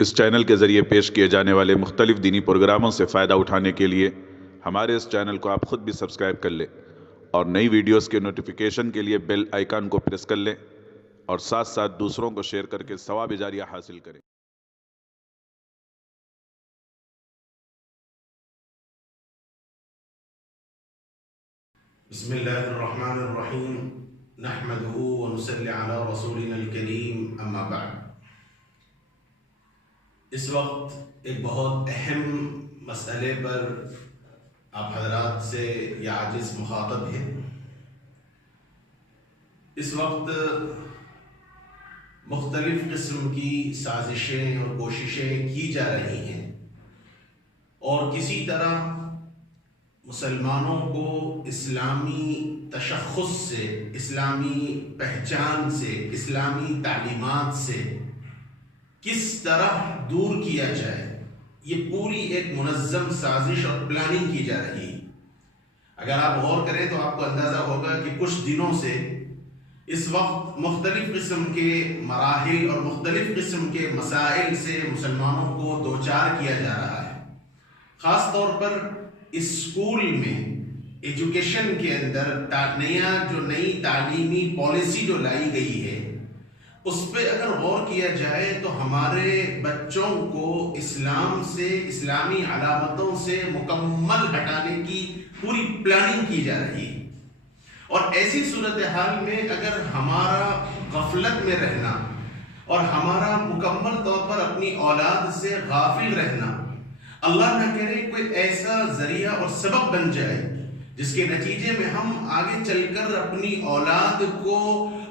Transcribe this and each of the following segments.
اس channel کے ذریعے پیش کیے جانے والے مختلف دینی پروگراموں سے فائدہ اٹھانے کے لیے ہمارے اس چینل کو آپ خود بھی سبسکرائب کر لیں اور نئی ویڈیوز کے نوٹیفیکیشن کے لیے بیل آئیکن کو پریس کر لیں اور ساتھ ساتھ دوسروں کو شیئر کر کے ثواب جاریہ حاصل کریں۔ بسم اللہ الرحمن الرحیم نحمده ونصلی علی رسولنا الکریم اما بعد۔ اس وقت ایک بہت اہم مسئلے پر آپ حضرات سے یہ عاجز مخاطب ہے۔ اس وقت مختلف قسم کی سازشیں اور کوششیں کی جا رہی ہیں اور کسی طرح مسلمانوں کو اسلامی تشخص سے، اسلامی پہچان سے، اسلامی تعلیمات سے کس طرح دور کیا جائے، یہ پوری ایک منظم سازش اور پلاننگ کی جا رہی ہے۔ اگر آپ غور کریں تو آپ کو اندازہ ہوگا کہ کچھ دنوں سے اس وقت مختلف قسم کے مراحل اور مختلف قسم کے مسائل سے مسلمانوں کو دوچار کیا جا رہا ہے۔ خاص طور پر اسکول میں ایجوکیشن کے اندر نئی تعلیمی پالیسی جو لائی گئی ہے، اس پہ اگر غور کیا جائے تو ہمارے بچوں کو اسلام سے، اسلامی علامتوں سے مکمل ہٹانے کی پوری پلاننگ کی جا رہی ہے۔ اور ایسی صورتحال میں اگر ہمارا غفلت میں رہنا اور ہمارا مکمل طور پر اپنی اولاد سے غافل رہنا، اللہ نہ کرے کوئی ایسا ذریعہ اور سبب بن جائے جس کے نتیجے میں ہم آگے چل کر اپنی اولاد کو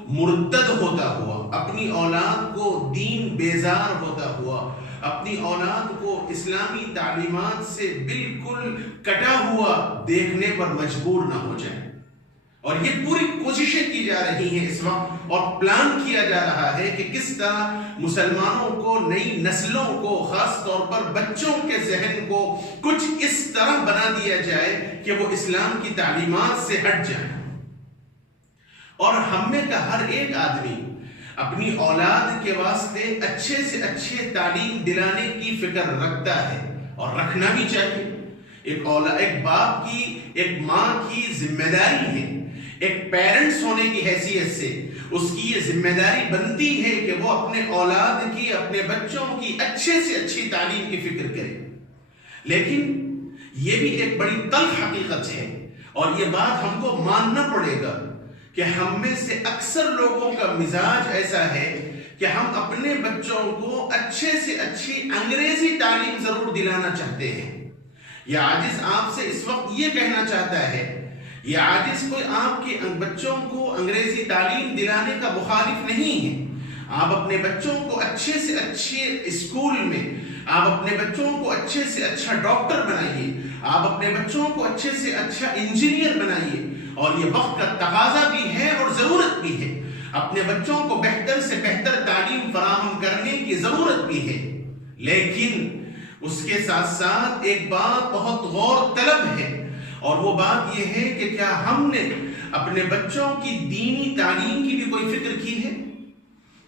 مرتد ہوتا ہوا، اپنی اولاد کو دین بیزار ہوتا ہوا، اپنی اولاد کو اسلامی تعلیمات سے بالکل کٹا ہوا دیکھنے پر مجبور نہ ہو جائیں۔ اور یہ پوری کوششیں کی جا رہی ہیں اس وقت، اور پلان کیا جا رہا ہے کہ کس طرح مسلمانوں کو، نئی نسلوں کو، خاص طور پر بچوں کے ذہن کو کچھ اس طرح بنا دیا جائے کہ وہ اسلام کی تعلیمات سے ہٹ جائیں۔ اور ہم میں کا ہر ایک آدمی اپنی اولاد کے واسطے اچھے سے اچھے تعلیم دلانے کی فکر رکھتا ہے اور رکھنا بھی چاہیے۔ ایک باپ کی، ایک ماں کی ذمہ داری ہے، ایک پیرنٹس ہونے کی حیثیت سے اس کی یہ ذمہ داری بنتی ہے کہ وہ اپنے اولاد کی، اپنے بچوں کی اچھے سے اچھی تعلیم کی فکر کرے۔ لیکن یہ بھی ایک بڑی تلخ حقیقت ہے اور یہ بات ہم کو ماننا پڑے گا کہ ہم میں سے اکثر لوگوں کا مزاج ایسا ہے کہ ہم اپنے بچوں کو اچھے سے اچھی انگریزی تعلیم ضرور دلانا چاہتے ہیں۔ یہ عاجز آپ سے اس وقت یہ کہنا چاہتا ہے، یہ عاجز کوئی آپ کے بچوں کو انگریزی تعلیم دلانے کا مخالف نہیں ہے۔ آپ اپنے بچوں کو اچھے سے اچھے اسکول میں، آپ اپنے بچوں کو اچھے سے اچھا ڈاکٹر بنائیے، آپ اپنے بچوں کو اچھے سے اچھا انجینئر بنائیے، اور یہ وقت کا تقاضا بھی ہے اور ضرورت بھی ہے۔ اپنے بچوں کو بہتر سے بہتر تعلیم فراہم کرنے کی ضرورت بھی ہے، لیکن اس کے ساتھ ساتھ ایک بات بہت غور طلب ہے، اور وہ بات یہ ہے کہ کیا ہم نے اپنے بچوں کی دینی تعلیم کی بھی کوئی فکر کی ہے؟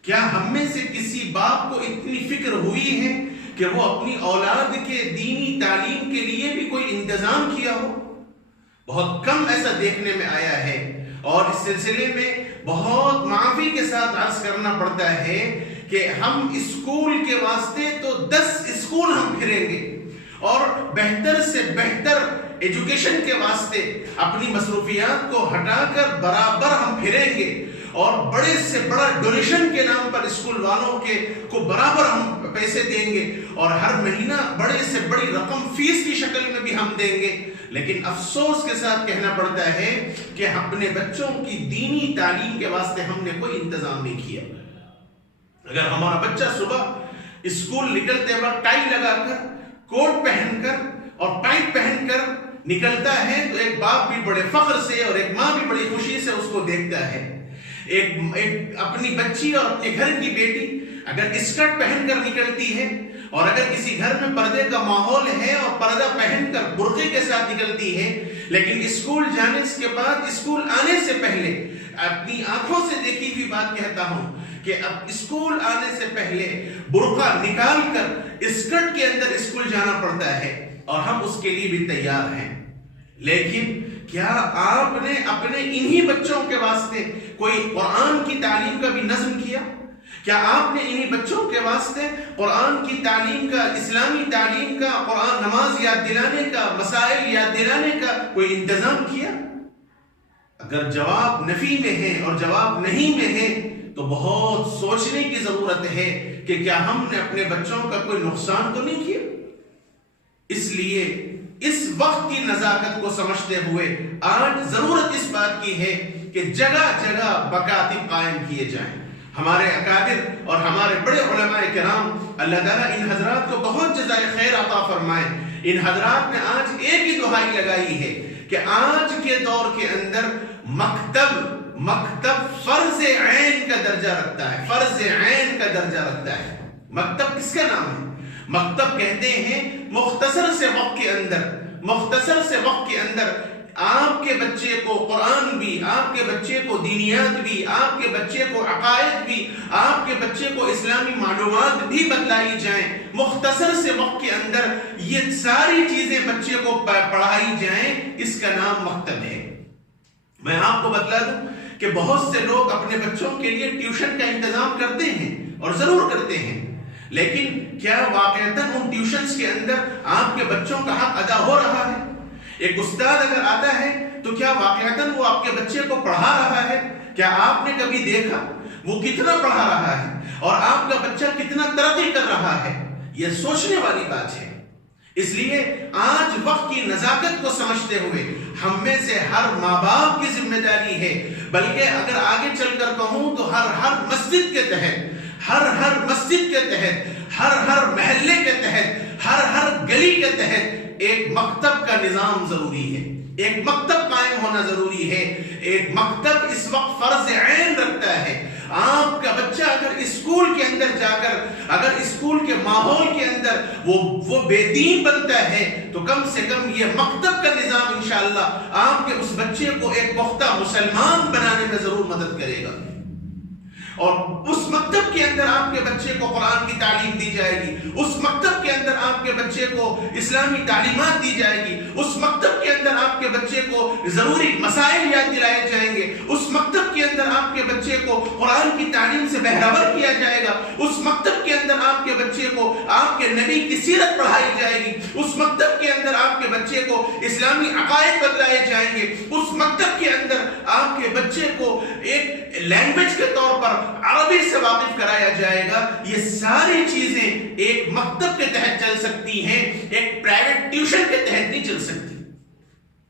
کیا ہم میں سے کسی باپ کو اتنی فکر ہوئی ہے کہ وہ اپنی اولاد کے دینی تعلیم کے لیے بھی کوئی انتظام کیا ہو؟ بہت کم ایسا دیکھنے میں آیا ہے، اور اس سلسلے میں بہت معافی کے ساتھ عرض کرنا پڑتا ہے کہ ہم اسکول کے واسطے تو 10 اسکول ہم پھریں گے، اور بہتر سے بہتر ایجوکیشن کے واسطے اپنی مصروفیات کو ہٹا کر برابر ہم پھریں گے، اور بڑے سے بڑا ڈونیشن کے نام پر اسکول والوں کو برابر ہم پیسے دیں گے، اور ہر مہینہ بڑے سے بڑی رقم فیس کی شکل میں بھی ہم دیں گے۔ لیکن افسوس کے ساتھ کہنا پڑتا ہے کہ اپنے بچوں کی دینی تعلیم کے واسطے ہم نے کوئی انتظام نہیں کیا۔ اگر ہمارا بچہ صبح اسکول نکلتے وقت ٹائی لگا کر، کوٹ پہن کر اور ٹائی پہن کر نکلتا ہے تو ایک باپ بھی بڑے فخر سے اور ایک ماں بھی بڑی خوشی سے اس کو دیکھتا ہے۔ ایک اپنی بچی اور اپنے گھر کی بیٹی اگر اسکرٹ پہن کر نکلتی ہے، اور اگر کسی گھر میں پردے کا ماحول ہے اور پردہ پہن کر برقعے کے ساتھ نکلتی ہے، لیکن اسکول جانے کے بعد، اسکول آنے سے پہلے اپنی آنکھوں سے دیکھی ہوئی بات کہتا ہوں کہ اب اسکول آنے سے پہلے برقع نکال کر اسکرٹ کے اندر اسکول جانا پڑتا ہے، اور ہم اس کے لیے بھی تیار ہیں۔ لیکن کیا آپ نے اپنے انہی بچوں کے واسطے کوئی قرآن کی تعلیم کا بھی نظم کیا؟ کیا آپ نے انہی بچوں کے واسطے قرآن کی تعلیم کا، اسلامی تعلیم کا، قرآن نماز یاد دلانے کا، مسائل یاد دلانے کا کوئی انتظام کیا؟ اگر جواب نفی میں ہے اور جواب نہیں میں ہے تو بہت سوچنے کی ضرورت ہے کہ کیا ہم نے اپنے بچوں کا کوئی نقصان تو نہیں کیا؟ اس لیے اس وقت کی نزاکت کو سمجھتے ہوئے آج ضرورت اس بات کی ہے کہ جگہ جگہ مکاتب قائم کیے جائیں۔ ہمارے اکابر اور ہمارے بڑے علماء کرام، اللہ تعالیٰ ان حضرات کو بہت جزائے خیر عطا فرمائے، ان حضرات نے آج ایک ہی دہائی لگائی ہے کہ آج کے دور کے اندر مکتب فرض عین کا درجہ رکھتا ہے، فرض عین کا درجہ رکھتا ہے۔ مکتب کس کا نام ہے؟ مکتب کہتے ہیں مختصر سے وقت کے اندر آپ کے بچے کو قرآن بھی، آپ کے بچے کو دینیات بھی، آپ کے بچے کو عقائد بھی، آپ کے بچے کو اسلامی معلومات بھی بتلائی جائیں۔ مختصر سے وقت کے اندر یہ ساری چیزیں بچے کو پڑھائی جائیں، اس کا نام مکتب ہے۔ میں آپ کو بتلا دوں کہ بہت سے لوگ اپنے بچوں کے لیے ٹیوشن کا انتظام کرتے ہیں اور ضرور کرتے ہیں، لیکن کیا واقعتاً ان ٹیوشنز کے اندر آپ کے بچوں کا حق ادا ہو رہا ہے؟ ایک استاد اگر آتا ہے تو کیا واقعتاً وہ آپ کے بچے کو پڑھا رہا ہے؟ کیا آپ نے کبھی دیکھا وہ کتنا پڑھا رہا ہے اور آپ کا بچہ کتنا ترقی کر رہا ہے؟ یہ سوچنے والی بات ہے۔ اس لیے آج وقت کی نزاکت کو سمجھتے ہوئے ہم میں سے ہر ماں باپ کی ذمہ داری ہے، بلکہ اگر آگے چل کر کہوں تو ہر مسجد کے تحت، ہر مسجد کے تحت، ہر محلے کے تحت، ہر گلی کے تحت ایک مکتب کا نظام ضروری ہے، ایک مکتب قائم ہونا ضروری ہے۔ ایک مکتب اس وقت فرض عین رکھتا ہے۔ آپ کا بچہ اگر اسکول کے اندر جا کر، اگر اسکول کے ماحول کے اندر وہ بے دین بنتا ہے تو کم سے کم یہ مکتب کا نظام انشاءاللہ آپ کے اس بچے کو ایک پختہ مسلمان بنانے میں ضرور مدد کرے گا۔ اور اس مکتب کے اندر آپ کے بچے کو قرآن کی تعلیم دی جائے گی، اس مکتب کے اندر آپ کے بچے کو اسلامی تعلیمات دی جائے گی، اس مکتب کے اندر آپ کے بچے کو ضروری مسائل یاد دلائے جائیں گے، اس مکتب کے اندر آپ کے بچے کو قرآن کی تعلیم سے بہرور کیا جائے گا، اس مکتب کے اندر آپ کے بچے کو آپ کے نبی کی سیرت پڑھائی جائے گی، اس مکتب کے اندر آپ کے بچے کو اسلامی عقائد بتلائے جائیں گے، اس مکتب کے اندر آپ کے بچے کو ایک لینگویج کے طور پر عربی سے واقف کرایا جائے گا۔ یہ ساری چیزیں ایک مکتب کے تحت چل سکتی ہیں، ایک پرائیویٹ ٹیوشن کے تحت نہیں چل سکتی۔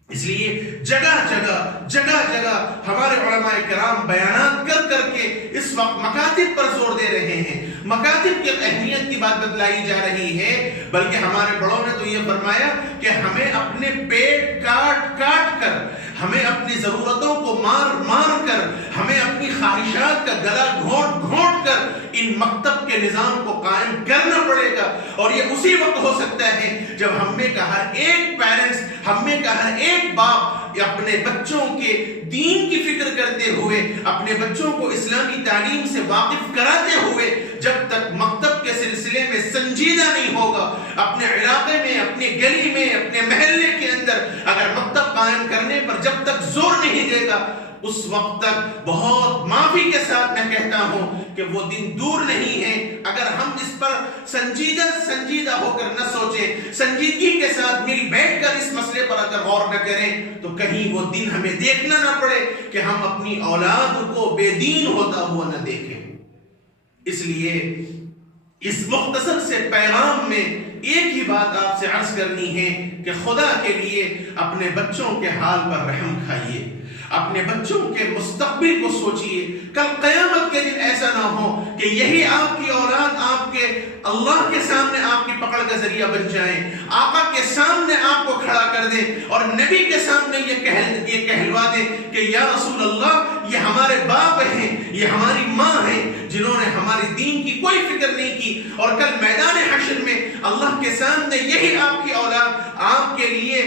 اس لیے جگہ جگہ ہمارے علماء کرام بیانات کر کے اس وقت مکاتب پر زور دے رہے ہیں، مکاتب کی اہمیت کی بات بتلائی جا رہی ہے، بلکہ ہمارے بڑوں نے تو یہ فرمایا کہ ہمیں اپنے پیٹ کاٹ کر، ہمیں اپنی ضرورتوں کو مار کر، ہمیں اپنی خواہشات کا گلا گھونٹ کر ان مکتب کے نظام کو قائم کرنا پڑے گا۔ اور یہ اسی وقت ہو سکتا ہے جب ہم میں کا ہر ایک پیرنٹس، ہم میں کا ہر ایک باپ اپنے بچوں کے دین کی فکر کرتے ہوئے، اپنے بچوں کو اسلامی تعلیم سے واقف کراتے ہوئے، جب تک مکتب کے سلسلے میں سنجیدہ نہیں ہوگا، اپنے علاقے میں، اپنی گلی میں، اپنے محلے کے اندر اگر مکتب قائم کرنے پر جب تک زور نہیں دے گا، اس وقت تک بہت معافی کے ساتھ میں کہتا ہوں کہ وہ دن دور نہیں ہے۔ اگر ہم اس پر سنجیدہ ہو کر نہ سوچیں، سنجیدگی کے ساتھ مل بیٹھ کر اس مسئلے پر اگر غور نہ کریں تو کہیں وہ دن ہمیں دیکھنا نہ پڑے کہ ہم اپنی اولاد کو بے دین ہوتا ہوا نہ دیکھیں۔ اس لیے اس مختصر سے پیغام میں ایک ہی بات آپ سے عرض کرنی ہے کہ خدا کے لیے اپنے بچوں کے حال پر رحم کھائیے، اپنے بچوں کے مستقبل کو سوچئے۔ کل قیامت کے دن ایسا نہ ہو کہ یہی آپ کی اولاد آپ کے اللہ کے سامنے آپ کی پکڑ کا ذریعہ بن جائیں، آقا کے سامنے آپ کو کھڑا کر دیں اور نبی کے سامنے یہ کہلوا دیں کہ یا رسول اللہ، یہ ہمارے باپ ہیں، یہ ہماری ماں ہیں جنہوں نے ہماری دین کی کوئی فکر نہیں کی، اور کل میدان حشر میں اللہ کے سامنے یہی آپ کی اولاد آپ کے لیے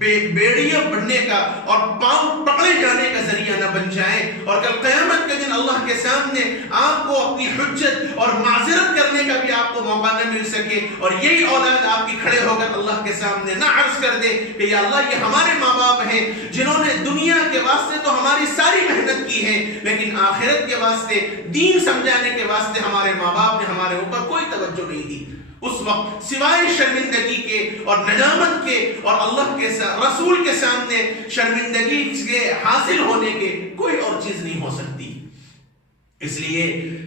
بیڑیاں بننے کا اور پاؤں پکڑے جانے کا ذریعہ نہ بن جائیں، اور کل قیامت کے دن اللہ کے سامنے آپ کو اپنی حجت اور معذرت کرنے کا بھی آپ کو موقع نہ مل سکے، اور یہی اولاد آپ کی کھڑے ہو کر اللہ کے سامنے نہ عرض کر دے کہ یا اللہ یہ ہمارے ماں باپ ہیں جنہوں نے دنیا کے واسطے تو ہماری ساری محنت کی ہے، لیکن آخرت کے واسطے، دین سمجھانے کے واسطے ہمارے ماں باپ نے ہمارے اوپر کوئی توجہ نہیں دی۔ اس وقت سوائے شرمندگی کے اور ندامت کے اور اللہ کے رسول کے سامنے شرمندگی کے حاصل ہونے کے کوئی اور چیز نہیں ہو سکتی۔ اس لیے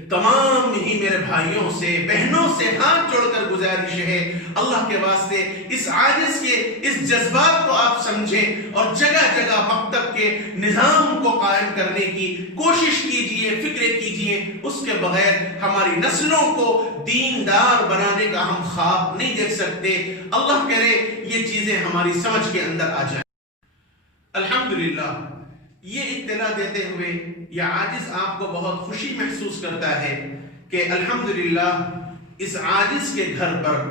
تمام ہی میرے بھائیوں سے بہنوں سے ہاتھ جوڑ کر گزارش ہے، اللہ کے واسطے اس عاجز کے اس جذبات کو آپ سمجھیں اور جگہ جگہ مکتب کے نظام کو قائم کرنے کی کوشش کیجئے، فکر کیجئے۔ اس کے بغیر ہماری نسلوں کو دیندار بنانے کا ہم خواب نہیں دیکھ سکتے۔ اللہ کرے یہ چیزیں ہماری سمجھ کے اندر آ جائیں۔ الحمدللہ یہ اطلاع دیتے ہوئے یہ عاجز آپ کو بہت خوشی محسوس کرتا ہے کہ الحمدللہ اس عاجز کے گھر پر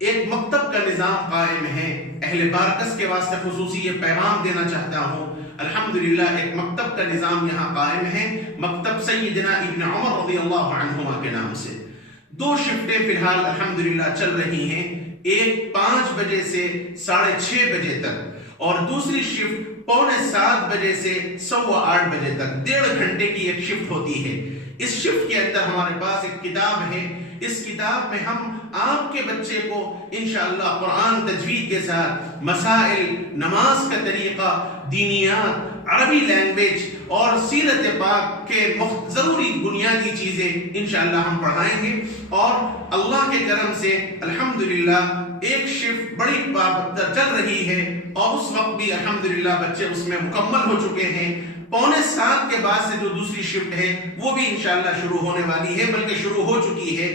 ایک مکتب کا نظام قائم ہے۔ اہل بارکس کے واسطے خصوصی یہ پیغام دینا چاہتا ہوں، الحمدللہ ایک مکتب کا نظام یہاں قائم ہے، مکتب سیدنا ابن عمر رضی اللہ عنہما کے نام سے۔ 2 شفٹیں فی الحال الحمدللہ چل رہی ہیں، ایک 5 بجے سے 6:30 بجے تک، اور دوسری شفٹ 7:45 بجے سے 8:15 بجے تک، 1.5 گھنٹے کی ایک شفٹ ہوتی ہے۔ اس شفٹ کے اندر ہمارے پاس ایک کتاب ہے، اس کتاب میں ہم آپ کے بچے کو انشاءاللہ قرآن تجوید کے ساتھ مسائل، نماز کا طریقہ، دینیات، عربی لینگویج اور سیرت پاک کے ضروری بنیادی چیزیں انشاءاللہ ہم پڑھائیں گے، اور اللہ کے کرم سے الحمدللہ ایک شفٹ بڑی چل رہی ہے، اور اس وقت بھی الحمدللہ بچے اس میں مکمل ہو چکے ہیں۔ 6:45 کے بعد سے جو دوسری شفٹ ہے وہ بھی انشاءاللہ شروع ہونے والی ہے، بلکہ شروع ہو چکی ہے۔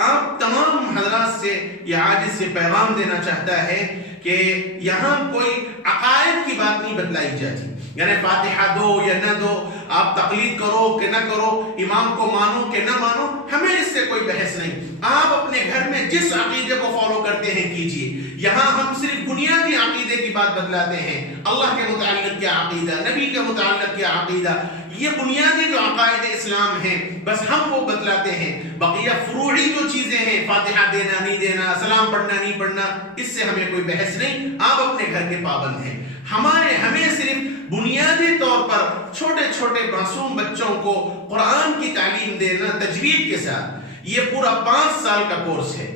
آپ تمام حضرات سے یہ عاجز سے پیغام دینا چاہتا ہے کہ یہاں کوئی عقائد کی بات نہیں بتلائی جاتی، یعنی فاتحہ دو یا نہ دو، آپ تقلید کرو کہ نہ کرو، امام کو مانو کہ نہ مانو، ہمیں اس سے کوئی بحث نہیں۔ آپ اپنے گھر میں جس عقیدے کو فالو کرتے ہیں کیجئے، یہاں ہم صرف بنیادی عقیدے کی بات بتلاتے ہیں، اللہ کے متعلق کیا عقیدہ، نبی کے متعلق کیا عقیدہ، یہ بنیادی جو عقائد اسلام ہیں بس ہم وہ بتلاتے ہیں۔ بقیہ فروعی جو چیزیں ہیں، فاتحہ دینا نہیں دینا، سلام پڑھنا نہیں پڑھنا، اس سے ہمیں کوئی بحث نہیں، آپ اپنے گھر کے پابند ہیں۔ ہمیں صرف بنیادی طور پر چھوٹے چھوٹے معصوم بچوں کو قرآن کی تعلیم دینا تجوید کے ساتھ، یہ پورا 5 سال کا کورس ہے۔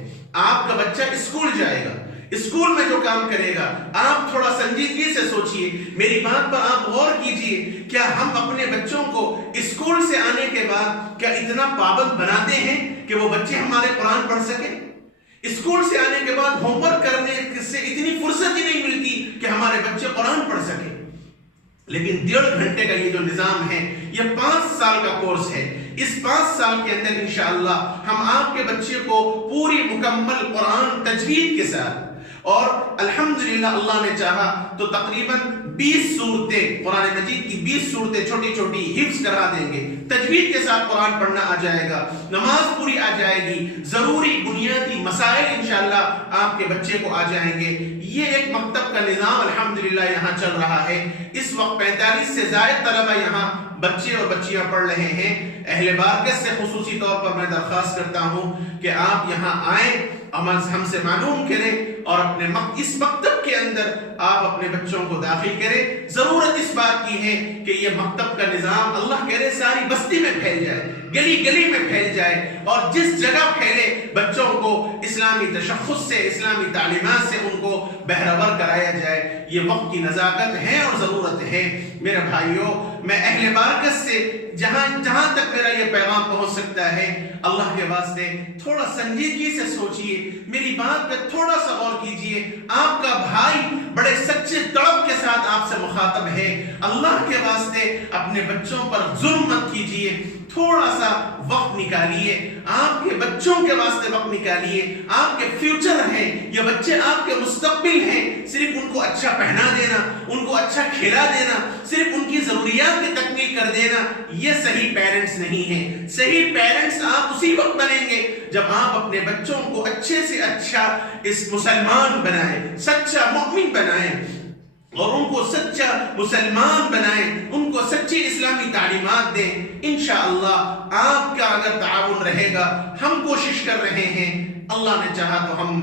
آپ کا بچہ اسکول جائے گا، اسکول میں جو کام کرے گا آپ تھوڑا سنجیدگی سے سوچئے، میری بات پر آپ غور کیجئے، کیا ہم اپنے بچوں کو اسکول سے آنے کے بعد کیا اتنا پابند بناتے ہیں کہ وہ بچے ہمارے قرآن پڑھ سکیں؟ اسکول سے آنے کے بعد ہوم ورک کرنے سے اتنی فرصت ہی نہیں ملتی کہ ہمارے بچے قرآن پڑھ سکیں۔ لیکن 1.5 گھنٹے کا یہ جو نظام ہے، یہ 5 سال کا کورس ہے۔ اس 5 سال کے اندر انشاءاللہ ہم آپ کے بچے کو پوری مکمل قرآن تجوید کے ساتھ، اور الحمدللہ اللہ نے چاہا تو تقریباً 20 صورتیں، قرآن مجید کی 20 صورتیں چھوٹی چھوٹی حفظ کرا دیں گے، تجوید کے ساتھ قرآن پڑھنا آ جائے گا، نماز پوری آ جائے گی، ضروری بنیادی مسائل انشاءاللہ آپ کے بچے کو آ جائیں گے۔ یہ ایک مکتب کا نظام الحمدللہ یہاں چل رہا ہے۔ اس وقت 45 سے زائد طلبہ یہاں بچے اور بچیاں پڑھ رہے ہیں۔ اہل بارکس سے خصوصی طور پر میں درخواست کرتا ہوں کہ آپ یہاں آئیں، ہم سے معلوم کریں، اور اپنے اس مکتب کے اندر آپ اپنے بچوں کو داخل کریں۔ ضرورت اس بات کی ہے کہ یہ مکتب کا نظام اللہ کرے ساری بستی میں پھیل جائے، گلی گلی میں پھیل جائے، اور جس جگہ پھیلے بچوں کو اسلامی تشخص سے، اسلامی تعلیمات سے ان کو بہرور کرایا جائے۔ یہ وقت کی نزاکت ہے اور ضرورت ہے۔ میرے بھائیوں، میں اہل بارکس سے جہاں تک میرا یہ پیغام پہنچ سکتا ہے، اللہ کے واسطے تھوڑا سنجیدگی سے سوچئے، میری بات پہ تھوڑا سا غور کیجئے۔ آپ کا بھائی بڑے سچے طلب کے ساتھ آپ سے مخاطب ہے، اللہ کے واسطے اپنے بچوں پر ظلم مت کیجئے، تھوڑا سا وقت نکالیے، آپ کے بچوں کے واسطے وقت نکالیے. آپ کے فیوچر ہیں، یہ بچے آپ کے مستقبل ہیں. صرف ان کو اچھا پہنا دینا، ان کو اچھا کھلا دینا، صرف ان کی ضروریات کی تکمیل کر دینا، یہ صحیح پیرنٹس نہیں ہیں. صحیح پیرنٹس آپ اسی وقت بنیں گے جب آپ اپنے بچوں کو اچھے سے اچھا اس مسلمان بنائیں، سچا مومن بنائیں، اور ان کو سچا مسلمان بنائیں، ان کو سچی اسلامی تعلیمات دیں. انشاءاللہ آپ کا اگر تعاون رہے گا، ہم کوشش کر رہے ہیں، اللہ نے چاہا تو ہم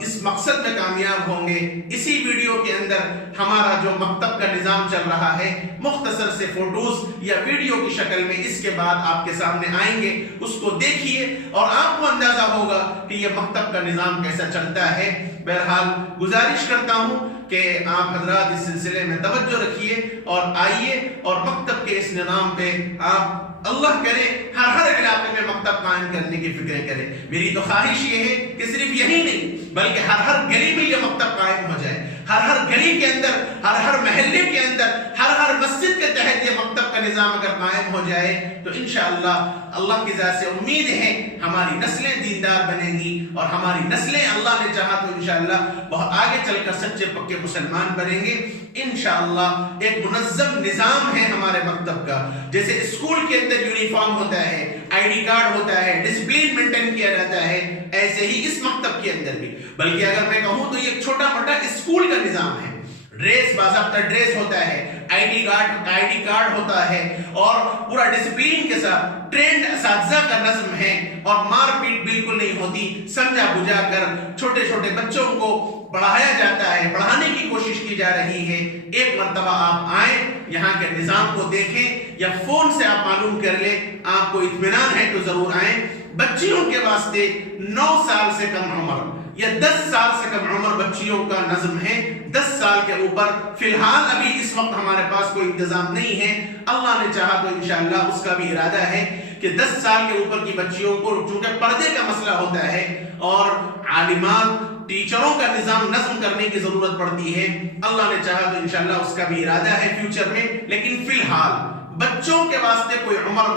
اس مقصد میں کامیاب ہوں گے. اسی ویڈیو کے اندر ہمارا جو مکتب کا نظام چل رہا ہے، مختصر سے فوٹوز یا ویڈیو کی شکل میں اس کے بعد آپ کے سامنے آئیں گے. اس کو دیکھیے اور آپ کو اندازہ ہوگا کہ یہ مکتب کا نظام کیسا چلتا ہے. بہرحال گزارش کرتا ہوں کہ آپ حضرات اس سلسلے میں توجہ رکھیے اور آئیے اور مکتب کے اس نظام پہ آپ اللہ کرے ہر علاقے میں مکتب قائم کرنے کی فکریں کریں. میری تو خواہش یہ ہے کہ صرف یہی نہیں بلکہ ہر گلی میں یہ مکتب قائم ہو جائے. ہر گلی کے اندر، ہر محلے کے اندر، ہر مسجد کے تحت یہ مکتب کا نظام اگر قائم ہو جائے تو انشاءاللہ اللہ کی ذات سے امید ہے ہماری نسلیں دیندار بنیں گی، اور ہماری نسلیں اللہ نے چاہا تو انشاءاللہ بہت آگے چل کر سچے پکے مسلمان بنیں گے. انشاءاللہ ایک منظم نظام ہے ہمارے مکتب کا. جیسے اسکول کے اندر یونیفارم ہوتا ہے، آئی ڈی کارڈ ہوتا ہے، ڈسپلین مینٹین کیا جاتا ہے، ایسے ہی اس مکتب کے اندر بھی. بلکہ اگر میں کہوں تو یہ ایک چھوٹا موٹا اسکول کا نظام ہے. ڈریس، باضابطہ ڈریس ہوتا ہے، آئی ڈی کارڈ ہوتا ہے، اور پورا ڈسپلین کے ساتھ ٹرینڈ اساتذہ کا نظم ہے، اور مار پیٹ بالکل نہیں ہوتی. سمجھا بجھا کر چھوٹے چھوٹے بچوں کو پڑھایا جاتا ہے، پڑھانے کی کوشش کی جا رہی ہے. ایک مرتبہ آپ آئیں، یہاں کے نظام کو دیکھیں، یا فون سے آپ معلوم کر لیں. آپ کو اطمینان ہے تو ضرور آئیں. بچیوں کے واسطے 9 سال سے کم عمر یا 10 سال سے کم عمر بچیوں کا نظم ہے. 10 سال کے اوپر فی الحال ابھی اس وقت ہمارے پاس کوئی انتظام نہیں ہے. اللہ نے چاہا تو انشاءاللہ اس کا بھی ارادہ ہے کہ 10 سال کے اوپر کی بچیوں کو، چونکہ پردے کا مسئلہ ہوتا ہے اور عالمات ٹیچروں کا نظم کرنے کی ضرورت پڑتی ہے، اللہ نے چاہا تو انشاءاللہ اس کا بھی ارادہ ہے فیوچر میں. لیکن فی الحال بچوں کے واسطے کوئی عمر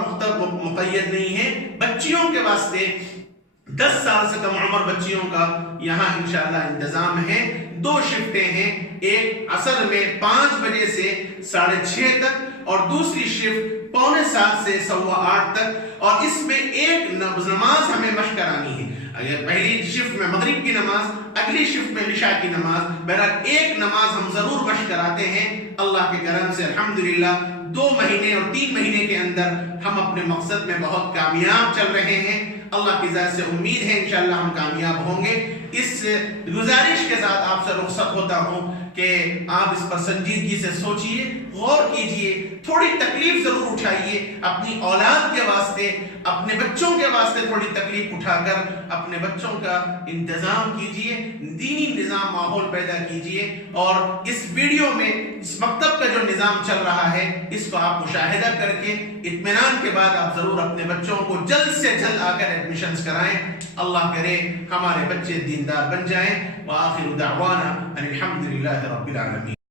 مقید نہیں ہے. بچیوں کے واسطے 10 سال سے کم عمر بچیوں کا یہاں انشاءاللہ انتظام ہے. 2 شفٹیں ہیں، ایک عصر میں 5 بجے سے 6:30 تک، اور دوسری شفٹ 7:45 سے 8:15 تک. اور اس میں ایک نماز ہمیں مشق کرانی ہے. پہلی شفٹ میں مغرب کی نماز، اگلی شفٹ میں عشاء کی نماز. بہرحال ایک نماز ہم ضرور مشق کراتے ہیں. اللہ کے کرم سے الحمدللہ 2 مہینے اور 3 مہینے کے اندر ہم اپنے مقصد میں بہت کامیاب چل رہے ہیں. اللہ کی ذات سے امید ہے انشاءاللہ ہم کامیاب ہوں گے. اس گزارش کے ساتھ آپ سے رخصت ہوتا ہوں کہ آپ اس پر سنجیدگی سے سوچئے، غور کیجئے، تھوڑی تکلیف ضرور اٹھائیے اپنی اولاد کے واسطے، اپنے بچوں کے واسطے تھوڑی تکلیف اٹھا کر اپنے بچوں کا انتظام کیجئے، دینی نظام ماحول پیدا کیجئے. اور اس ویڈیو میں اس مکتب کا جو نظام چل رہا ہے اس کو آپ مشاہدہ کر کے اطمینان کے بعد آپ ضرور اپنے بچوں کو جلد سے جلد آ کر ایڈمیشنز کرائیں. اللہ کرے ہمارے بچے دیندار بن جائیں. وآخر دعوانا ان الحمدللہ رب العالمین.